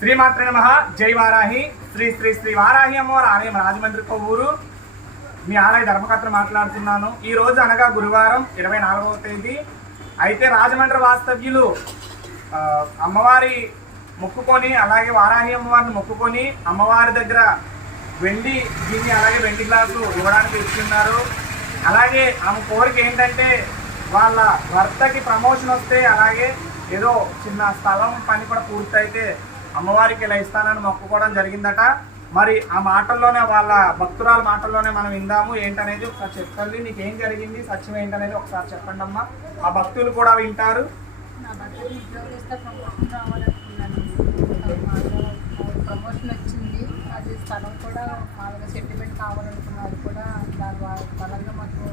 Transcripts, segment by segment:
శ్రీమాత్రే నమః. జై వారాహి. శ్రీ శ్రీ శ్రీ వారాహి అమ్మవారి ఆలయం రాజమండ్రి కొవ్వూరు. మీ ఆలయ ధర్మకర్త మాట్లాడుతున్నాను. ఈ రోజు అనగా గురువారం 24వ తేదీ. అయితే రాజమండ్రి వాస్తవ్యులు అమ్మవారి మొక్కుకొని, అలాగే వారాహి అమ్మవారిని మొక్కుకొని అమ్మవారి దగ్గర వెండి గిన్నె అలాగే వెండి గ్లాసు ఇవ్వడానికి ఇస్తున్నారు. అలాగే ఆమె కోరిక ఏంటంటే వాళ్ళ భర్తకి ప్రమోషన్ వస్తే, అలాగే ఏదో చిన్న స్థలం పని కూడా పూర్తయితే అమ్మవారికి ఇలా ఇస్తానని మొక్కుకోవడం జరిగిందట. మరి ఆ మాటల్లోనే, వాళ్ళ భక్తురాల మాటల్లోనే మనం విందాము. ఏంటనేది ఒకసారి చెప్పండి. నీకు ఏం జరిగింది, సత్యం ఏంటనేది ఒకసారి చెప్పండి అమ్మా. ఆ భక్తులు కూడా వింటారు. ప్రమోషన్ వచ్చింది. అది స్థలం కూడా మామూలుగా సెటిల్మెంట్ కావాలనుకున్నారు. అది కూడా దాని బలంగా మాకు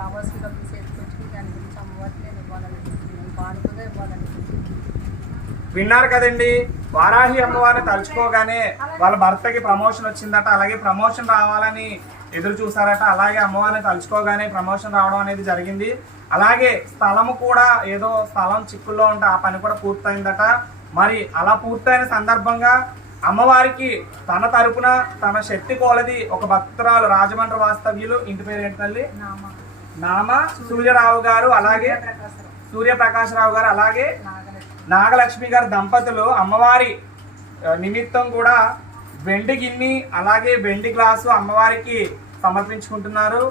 రావాల్సిన డబ్బులు చేతికొచ్చి దాని గురించి అమ్మవారికి నేను ఇవ్వాలనుకుంటున్నాను. బాడుకగా ఇవ్వాలనుకుంటున్నాను. విన్నారు కదండి. వారాహి అమ్మవారిని తలుచుకోగానే వాళ్ళ భర్తకి ప్రమోషన్ వచ్చిందట. అలాగే ప్రమోషన్ రావాలని ఎదురు చూసారట. అలాగే అమ్మవారిని తలుచుకోగానే ప్రమోషన్ రావడం అనేది జరిగింది. అలాగే స్థలము కూడా, ఏదో స్థలం చిక్కుల్లో ఉంటే ఆ పని కూడా పూర్తయిందట. మరి అలా పూర్తయిన సందర్భంగా అమ్మవారికి తన తరపున తన శక్తి కోలది ఒక భక్తురాలు రాజమండ్రి వాస్తవ్యులు, ఇంటి పేరు ఏంటి తల్లి? నామ సూర్యరావు గారు, అలాగే సూర్యప్రకాశరావు గారు, అలాగే నాగలక్ష్మి గారి దంపతులు అమ్మవారి నిమిత్తం కూడా వెండి గిన్నె అలాగే వెండి గ్లాసు అమ్మవారికి సమర్పించుకుంటున్నారు.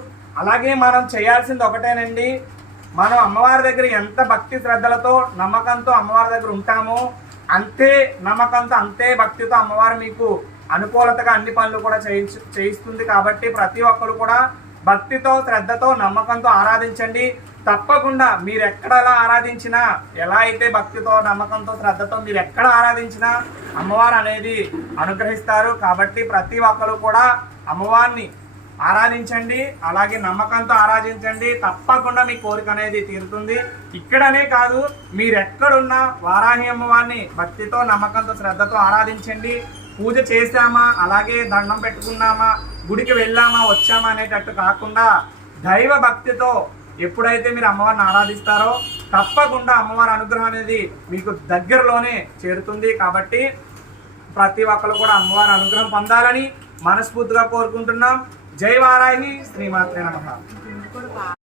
అలాగే మనం చేయాల్సింది ఒకటేనండి. మనం అమ్మవారి దగ్గర ఎంత భక్తి శ్రద్ధలతో నమ్మకంతో అమ్మవారి దగ్గర ఉంటామో, అంతే నమ్మకంతో అంతే భక్తితో అమ్మవారు మీకు అనుకూలతగా అన్ని పనులు కూడా చేయిస్తుంది. కాబట్టి ప్రతి ఒక్కరు కూడా భక్తితో శ్రద్ధతో నమ్మకంతో ఆరాధించండి. తప్పకుండా మీరు ఎక్కడలా ఆరాధించినా, ఎలా అయితే భక్తితో నమ్మకంతో శ్రద్ధతో మీరు ఎక్కడ ఆరాధించినా అమ్మవారు అనేది అనుగ్రహిస్తారు. కాబట్టి ప్రతి ఒక్కరు కూడా అమ్మవారిని ఆరాధించండి, అలాగే నమ్మకంతో ఆరాధించండి. తప్పకుండా మీ కోరిక అనేది తీరుతుంది. ఇక్కడనే కాదు, మీరు ఎక్కడున్నా వారాహి అమ్మవారిని భక్తితో నమ్మకంతో శ్రద్ధతో ఆరాధించండి. పూజ చేశామా, అలాగే దండం పెట్టుకున్నామా, గుడికి వెళ్ళామా వచ్చామా అనేటట్టు కాకుండా దైవ భక్తితో ఎప్పుడైతే మీరు అమ్మవారిని ఆరాధిస్తారో తప్పకుండా అమ్మవారి అనుగ్రహం అనేది మీకు దగ్గరలోనే చేరుతుంది. కాబట్టి ప్రతి ఒక్కరు కూడా అమ్మవారి అనుగ్రహం పొందాలని మనస్ఫూర్తిగా కోరుకుంటున్నాం. జై వారాహి. శ్రీమాత్రే నమః.